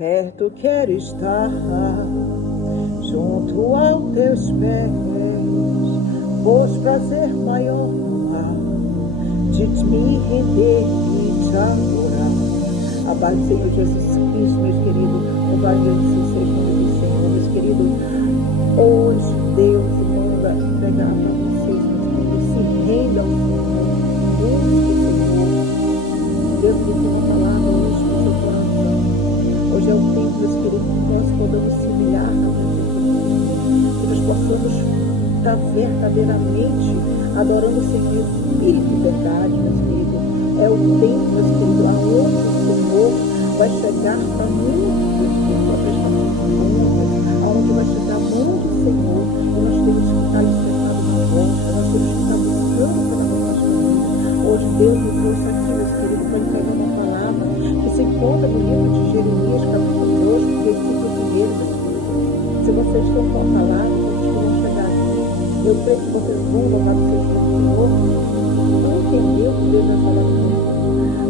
perto quero estar, junto aos teus pés, pois prazer maior não há de me render e te adorar. A paz do Senhor Jesus Cristo, meus queridos, louvado seja o nome do Senhor, meus queridos. Hoje Deus manda entregar para vocês, meus queridos, se renda ao Senhor, busque o Senhor. Deus me tem uma palavra hoje no seu coração. Hoje é o tempo, meus queridos, que nós podemos se humilhar na presença de Deus, que nós possamos estar verdadeiramente adorando o Senhor em espírito e verdade, meus queridos. É o tempo, meus queridos, aonde o Senhor vai chegar para muitos, meus queridos, para prestações de contas, aonde vai chegar a mão do Senhor, e nós temos que estar alicerçados na volta, nós temos que estar buscando pela nossa família. Hoje Deus me trouxe aqui, meus queridos, para entregar uma palavra que se encontra no livro de Jeremias, capítulo 2, versículo 1, meus queridos. Se vocês estão com a palavra, vocês vão chegar aqui, eu creio que vocês vão louvar o Senhor, vão entender o que Deus vai falar com vocês.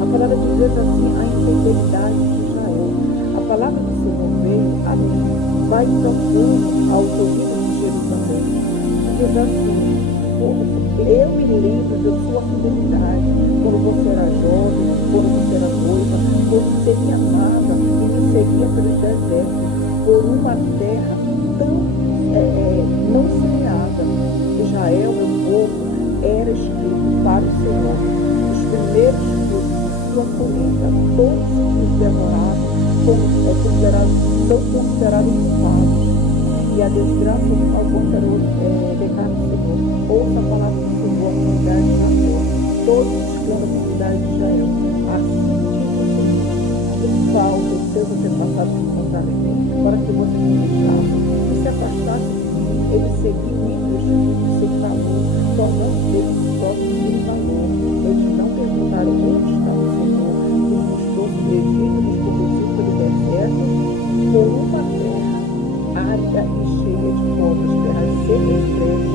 A palavra de Deus é assim, a infidelidade de Israel. A palavra do Senhor veio a mim, vai então aos ouvidos de Jerusalém. Diz assim: eu me lembro de sua fidelidade, quando você era jovem, quando você era noiva, quando você me amava e me seguia pelos desertos, por uma terra tão não semeada. Israel, meu povo, era escrito para o Senhor. Os primeiros frutos de sua colheita, todos os devorados, são considerados culpados. E a desgraça ao considerou pecado do Senhor. Ouça a palavra do Senhor, a comunidade de Jacó. Todos exclamam a comunidade de Israel. Assim diz o Senhor: que falta os seus antepassados se encontrarem em mim, para que você não deixasse e se afastasse de mim. Eles seguiam ídolos sem valor, tornando eles próprios sem valor. Eles não perguntaram onde está o Senhor, que nos mostrou sobre o Egito, nos conduziu pelo deserto, por uma terra árida e cheia de povos, terras secas e breves,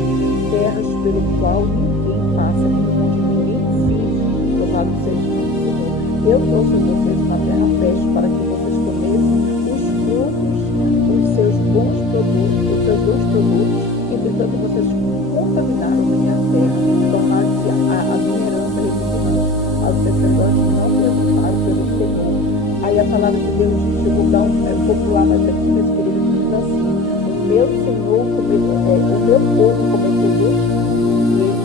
terras pelo qual ninguém passa e onde ninguém vive. Louvado seja o nome do Senhor. Eu trouxe vocês na terra fértil para que vocês comessem os frutos, os seus bons produtos, entretanto vocês contaminaram a minha terra, tornaram-se a minha herança repugnante. Aos sacerdotes não preocuparam pelo Senhor. Aí a palavra de Deus diz: eu vou dar um popular mais aqui, meus queridos, diz assim: o meu Senhor o meu povo cometeu dois crimes, eles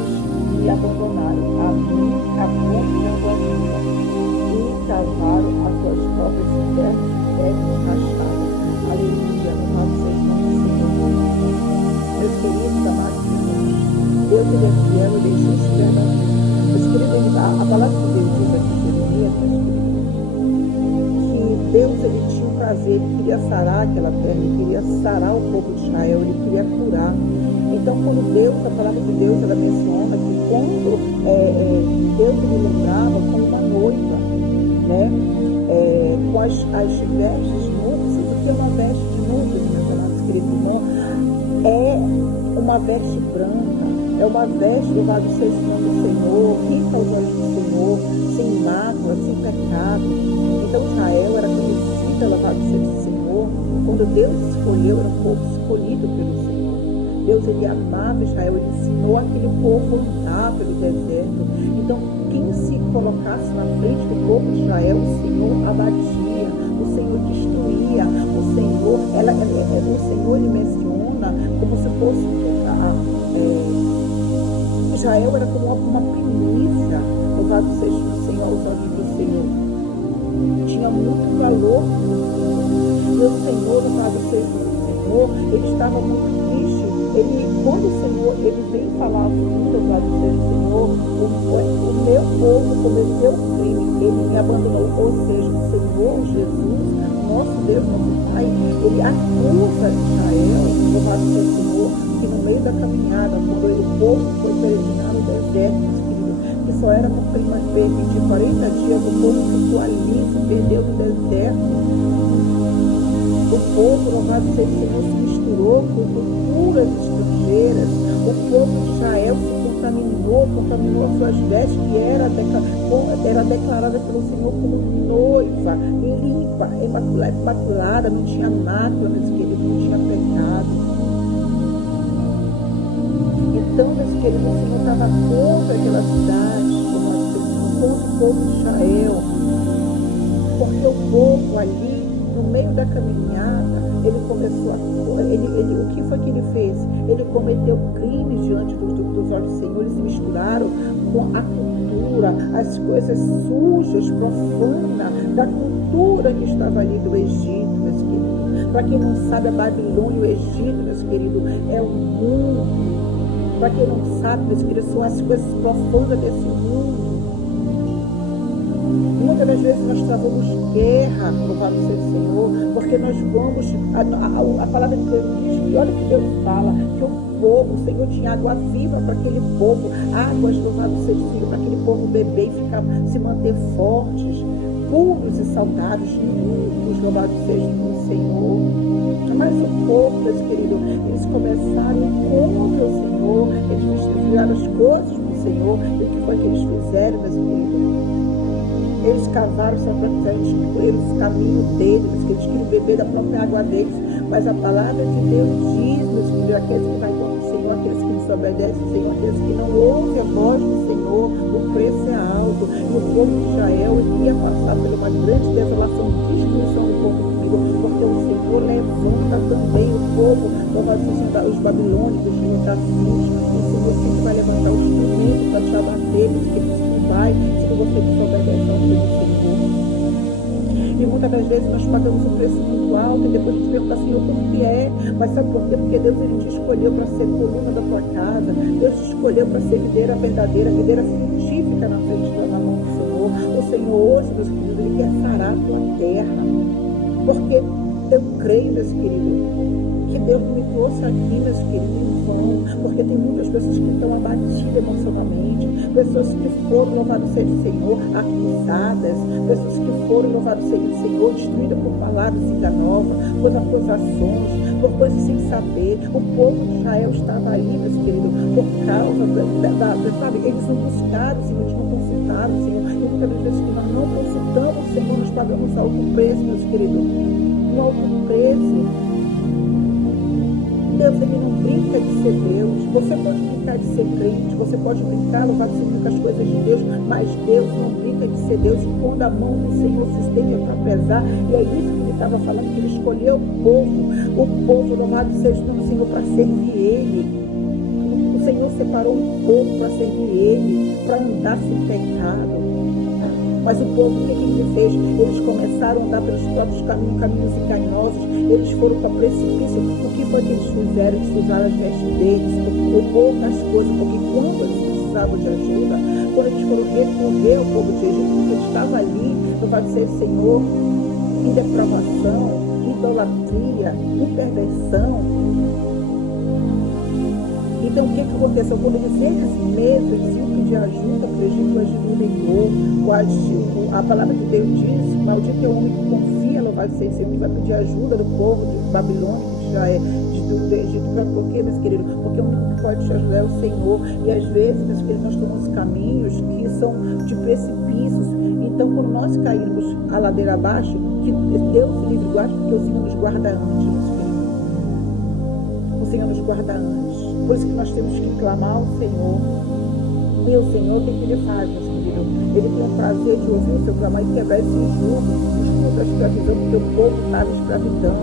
me abandonaram, a mim, a fonte da tua vida, e cavaram as suas próprias cisternas rachadas. Aleluia, louvado seja o nome do Senhor. Meus queridos, amados irmãos, Deus ele é fiel, ele é justo, verdadeiro. Meus queridos, a palavra de Deus diz aqui em Jeremias, meus queridos, que Deus ele tinha um prazer, ele queria sarar aquela terra, ele queria sarar o povo de Israel, ele queria curar. Então, quando Deus, a palavra de Deus, ela menciona que quando Deus ele lembrava como uma noiva, né, com as vestes núpcias. O que é uma veste de núpcias, meus amados queridos irmãos? É uma veste branca, é uma veste, louvado seja o nome do Senhor, rica aos olhos do Senhor, sem mácula, sem pecado. Então Israel era conhecida, louvado seja o Senhor, quando Deus escolheu, era um povo escolhido pelo Senhor. Deus ele amava Israel, ele ensinou aquele povo a andar pelo deserto. Então quem se colocasse na frente do povo de Israel, o Senhor abatia, o Senhor destruía, o Senhor ele menciona como se fosse Israel era como uma primícia, louvado seja o Senhor aos olhos do Senhor. Tinha muito valor e o Senhor, louvado seja o Senhor, ele estava muito triste. Quando o Senhor ele vem falar assim, louvado seja o Senhor, o meu povo cometeu crime, ele me abandonou. Ou seja, o Senhor Jesus, nosso Deus, nosso Pai, ele acusa Israel, louvado seja o Senhor, que no meio da caminhada, quando o povo foi peregrinar no deserto, que só era para permitir 40 dias, o povo ficou ali, se perdeu no deserto. O povo, louvado seja o Senhor, se misturou com culturas estrangeiras. O povo de Israel se contaminou as suas vestes, que era declarada pelo Senhor como noiva, limpa, imaculada, não tinha mácula, meus queridos, não tinha pecado. Então, meus queridos, o Senhor estava contra aquela cidade, contra o povo de Israel, porque o povo ali, no meio da caminhada, ele começou o que foi que ele fez? Ele cometeu crimes diante dos olhos do Senhor, eles se misturaram com a cultura, as coisas sujas, profanas da cultura que estava ali do Egito, meus queridos. Para quem não sabe, a Babilônia e o Egito, meus queridos, é o mundo. Para quem não sabe, meus queridos, são as coisas profundas desse mundo. Muitas das vezes nós travamos guerra, louvado seja o Senhor, porque nós vamos, a palavra de Deus diz, e olha o que Deus fala, que o Senhor tinha água viva para aquele povo, águas, louvado seja o Senhor, para aquele povo beber e se manter fortes, puros e saudáveis, limpos, louvado seja o Senhor. Mas o povo, meus queridos, eles começaram contra o Senhor, eles fizeram as coisas do Senhor, e o que foi que eles fizeram, meus queridos? Eles cavaram eles caminho deles, que eles queriam beber da própria água deles, mas a palavra de Deus diz, meus filhos, aqueles que vai contra o Senhor, aqueles que desobedecem ao Senhor, aqueles que não ouvem a voz do Senhor, o preço é alto, e o povo de Israel ia passar por uma grande desolação, destruição do povo do Senhor, porque o Senhor levanta também o povo, os babilônicos, os assírios, o Senhor sempre vai levantar o instrumento para te abater, que eles vai, se você desobedece ao Senhor. E muitas das vezes nós pagamos um preço muito alto e depois a gente pergunta, Senhor, por que é? Mas sabe por quê? Porque Deus ele te escolheu para ser coluna da tua casa. Deus te escolheu para ser videira verdadeira, videira frutífica na frente da mão do Senhor. O Senhor hoje, meus queridos, ele quer sarar a tua terra. Porque eu creio, meus queridos, que Deus me trouxe aqui, meus queridos, em vão, porque tem muitas pessoas que estão abatidas emocionalmente, pessoas que foram, louvado seja o Senhor, acusadas, pessoas que foram, louvado seja o Senhor, destruídas por palavras enganovas, por acusações, por coisas sem saber. O povo de Israel estava ali, meus queridos, por causa sabe, eles não buscaram o Senhor, eles não consultaram o Senhor, e muitas vezes que nós não consultamos o Senhor, nós pagamos alto preço, meus queridos, um alto preço. Deus, ele não brinca de ser Deus. Você pode brincar de ser crente, você pode brincar, louvado seja com as coisas de Deus, mas Deus não brinca de ser Deus. E quando a mão do Senhor se estende para pesar, e é isso que ele estava falando, que ele escolheu o povo, louvado seja o Senhor, para servir ele. O Senhor separou um povo para servir ele, para andar sem pecado. Mas o povo, o que ele fez? Eles começaram a andar pelos próprios caminhos enganosos, eles foram para o precipício. O que foi que eles fizeram? Eles usaram as vestes deles, o povo das coisas, porque quando eles precisavam de ajuda, quando eles foram recorrer ao povo de Egito, porque ele estava ali, louvado seja o Senhor, em depravação, idolatria, em perversão. Então, o que aconteceu? Quando eles mesmos iam pedir ajuda para o Egito, o Egito negou. A palavra de Deus diz, maldito é o homem que confia, louvado seja o Senhor, que vai pedir ajuda do povo de Babilônia, que já é do Egito. Por quê, meus queridos? Porque o único que pode te ajudar é o Senhor. E às vezes, meus queridos, nós tomamos caminhos que são de precipícios. Então, quando nós caímos a ladeira abaixo, que Deus se livre e guarde, porque o Senhor nos guarda antes, meus queridos. O Senhor nos guarda antes. Por isso que nós temos que clamar ao Senhor. E o Senhor, o que ele faz, meus queridos? Ele tem o prazer de ouvir o seu clamar e quebrar esse jugo da escravidão, porque o povo estava em escravidão.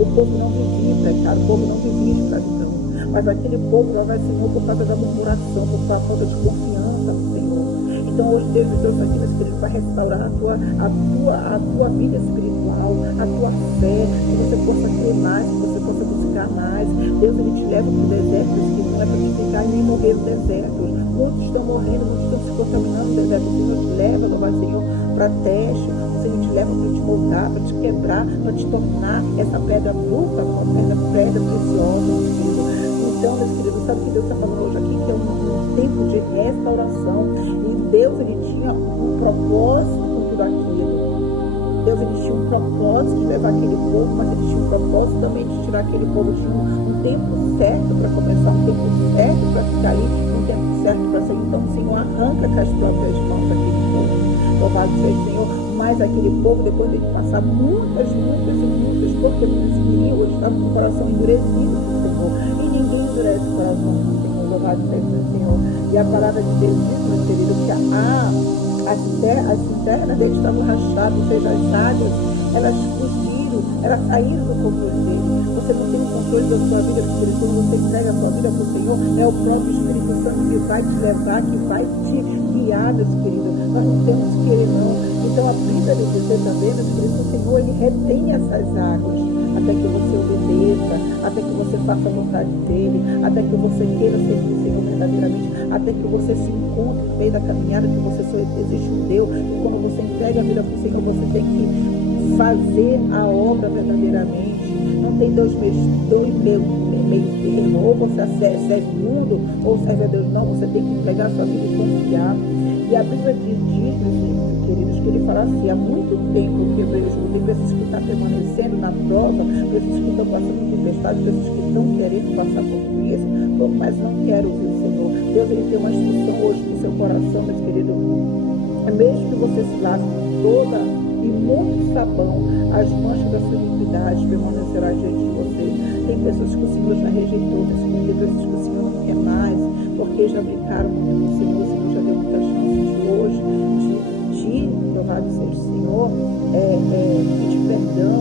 O povo não vivia em pecado, o povo não vivia em escravidão. Mas aquele povo louvava o Senhor por causa da murmuração, por causa da falta de confiança no Senhor. Então hoje Deus nos trouxe aqui, meus queridos, para restaurar a tua vida espiritual, a tua fé, que você possa crer mais, que você possa buscar mais. Deus, ele te leva para o deserto, que não é para te ficar e nem morrer no deserto. Muitos estão morrendo, muitos estão se contaminando no deserto. O Senhor te leva, louvado Senhor, para teste. O Senhor te leva para te moldar, para te quebrar, para te tornar essa pedra bruta, uma pedra preciosa. Então, meus queridos, sabe o que Deus está falando hoje aqui? Que é um tempo de restauração. E Deus, ele tinha um propósito com tudo aquilo. Deus, eles tinham um propósito de levar aquele povo, mas eles tinham um propósito também de tirar aquele povo. Tinha um tempo certo para começar, um tempo certo para ficar ali, um tempo certo para sair. Então o Senhor arranca com as próprias mãos aquele povo. Louvado seja o Senhor. Mas aquele povo, depois de passar muitas, porque eles queriam, eles estavam com o coração endurecido do Senhor. E ninguém endurece o coração do Senhor. Louvado seja o Senhor. E a palavra de Deus diz, meu querido, que as cisternas deles estavam rachadas, ou seja, as águas, elas fugiram, elas saíram do controle dele. Você não tem o controle da sua vida, porque quando você entrega a sua vida para o Senhor, é o próprio Espírito Santo que vai te levar, que vai te guiar, meus queridos. Nós não temos que querer, não. Então a Bíblia diz dizer também, meus queridos, que o Senhor, ele retém essas águas, até que você obedeça, até que você faça a vontade dele, até que você queira servir o Senhor verdadeiramente, até que você se encontre no meio da caminhada, que você só existe um Deus, e quando você entrega a vida para o Senhor, você tem que fazer a obra verdadeiramente. Não tem dois meio termo, ou você serve o mundo, ou serve a Deus. Não, você tem que entregar a sua vida e confiar. E a Bíblia diz, queridos, que ele fala assim, há muito tempo que eu vejo, tem pessoas que estão permanecendo na prova, pessoas que estão passando por tempestade, pessoas que estão querendo passar por tudo isso, mas não quero ouvir o Senhor. Deus, ele tem uma instrução hoje no seu coração, meus queridos. Mesmo que você se lave toda e muito sabão, as manchas da sua iniquidade permanecerá diante de você. Tem pessoas que o Senhor já rejeitou, tem pessoas que o Senhor não quer mais, porque já brincaram muito com o Senhor já deu muita chance de hoje, louvado seja o Senhor, pedir perdão,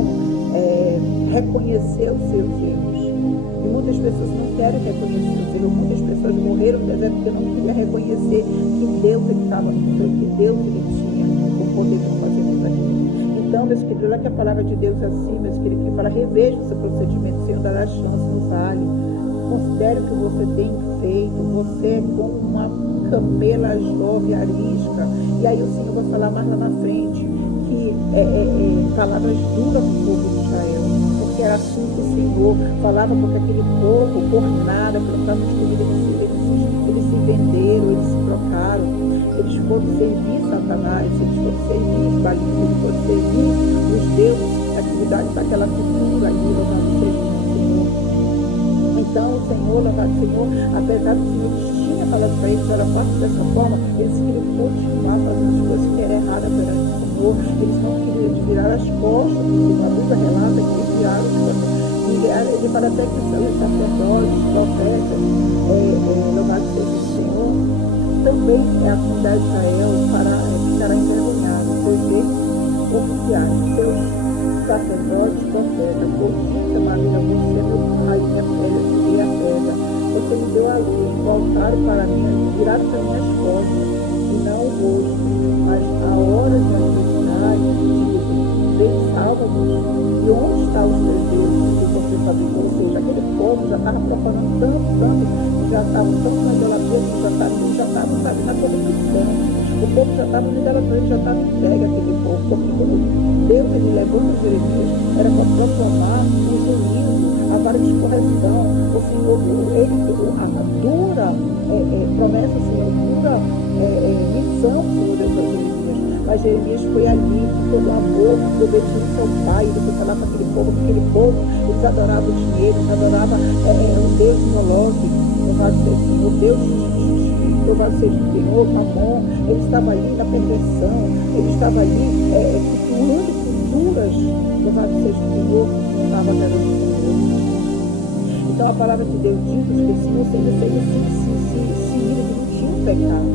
reconhecer os seus erros. E muitas pessoas não querem reconhecer os erros, muitas pessoas morreram no deserto porque não queriam reconhecer que Deus estava no controle, que Deus ele tinha o poder de fazer tudo aquilo. Então, meus queridos, olha que a palavra de Deus é assim, meus queridos, que fala, reveja o seu procedimento, o Senhor dará chance no vale. Considere o que você tem feito, você é como uma camela jovem arisca. E aí o Senhor vai falar mais lá na frente, que palavras duras para o povo de Israel, porque era assim que o Senhor falava, porque aquele povo, por nada, pelo prato de comida, eles se venderam, eles se trocaram, eles foram servir Satanás, eles foram servir os balinos, eles foram servir os deuses, atividades daquela cultura ali, louvado seja o Senhor. Então o Senhor, louvado Senhor, apesar do Senhor tinha falado para eles, olha, faça dessa forma, eles queriam continuar fazendo as coisas que eram erradas perante o Senhor, eles não queriam virar as costas, porque a Bíblia relata que eles viraram as costas. Ele fala até que os sacerdotes, os profetas, louvado seja o Senhor, também a comunidade de Israel ficará envergonhada, seus oficiais, seus sacerdotes, profetas, por dita maneira você, meu pai, minha pedra, e a pedra, você me deu a luz, voltaram para mim, viraram para minhas costas, e não o rosto, mas a hora de adversidade, vem salva-nos, e onde está os teus deuses, que você fabricou? Ou seja, aquele povo já estava profanando tanto, já estava tanto na idolatria, que já estava na corrupção. O povo já estava na idolatria, já estava entregue àquele povo, porque quando Deus ele levanta Jeremias, era para proclamar o juízo, a vara de correção. O Senhor, a dura promessa, o Senhor, dura missão, o Senhor deu para Jeremias. Mas Jeremias foi ali, pelo amor, pelo obediência ao Pai. Ele foi falar para aquele povo, eles adoravam o dinheiro, eles adoravam o Deus Moloque, louvado seja o Senhor, Deus louvado seja o Senhor, Mamon. Ele estava ali na perversão, ele estava ali cultuando culturas, louvado seja o Senhor, não estava adorando o Senhor. Então a palavra de Deus diz que o Senhor sempre se livra de não tinha um pecado.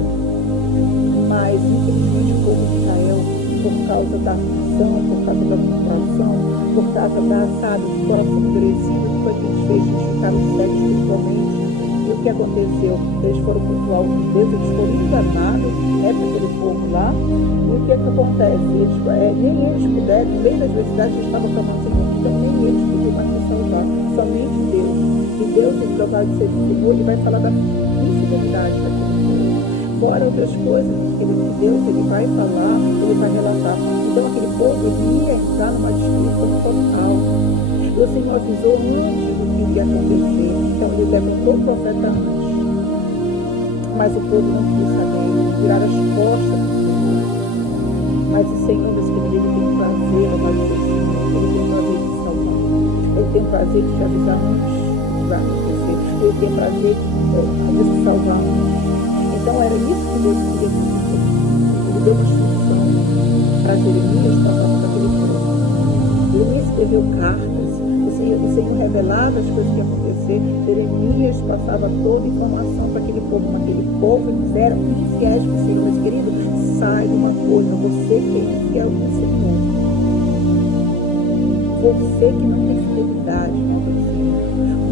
Mas, infelizmente, o povo de Israel, por causa da aflição, por causa da frustração, por causa do coração endurecido, que foi que eles fez? Eles ficaram cegos espiritualmente. E o que aconteceu? Eles foram cultuar outros deuses, eles foram enganados, para aquele povo lá. E o que acontece? Nem eles puderam, no meio das adversidades, eles estavam clamando Senhor, então nem eles podiam mais se salvar, somente Deus. E Deus, em louvado seja o Senhor, ele vai falar da infidelidade daquele povo. Fora outras coisas que Deus ele vai falar, ele vai relatar. Então aquele povo ele ia entrar numa destruição total. E o Senhor avisou antes do que ia acontecer. Então ele levantou o profeta antes. Mas o povo não quis saber, eles viraram as costas do Senhor. Mas o Senhor, meus queridos, Ele tem prazer, louvado seja o Senhor. Ele tem prazer de salvar. Ele tem prazer de te avisar antes do que vai acontecer. Ele tem prazer de te salvar antes. Então era isso que Deus queria acontecer. Ele deu uma instrução para Jeremias passar por aquele povo. Jeremias escreveu cartas. O Senhor revelava as coisas que iam acontecer. Jeremias passava toda a informação para aquele povo. Mas aquele povo, eles eram infiéis com o Senhor. Mas, querido, saiba uma coisa. Você que é infiel com o Senhor. Você que não tem fidelidade na obra do Senhor.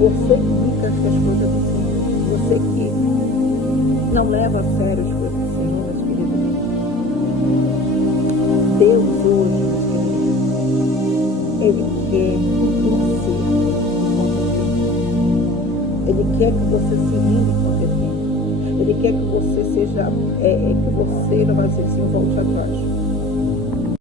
Você que fica com as coisas do Senhor. Você que não leva a sério as coisas do Senhor, meus queridos. Deus hoje, meus queridos, Ele quer um conserto incompetente. Ele quer que você se renda incompetente. Ele quer que você seja, que você, não vai dizer assim, volte atrás.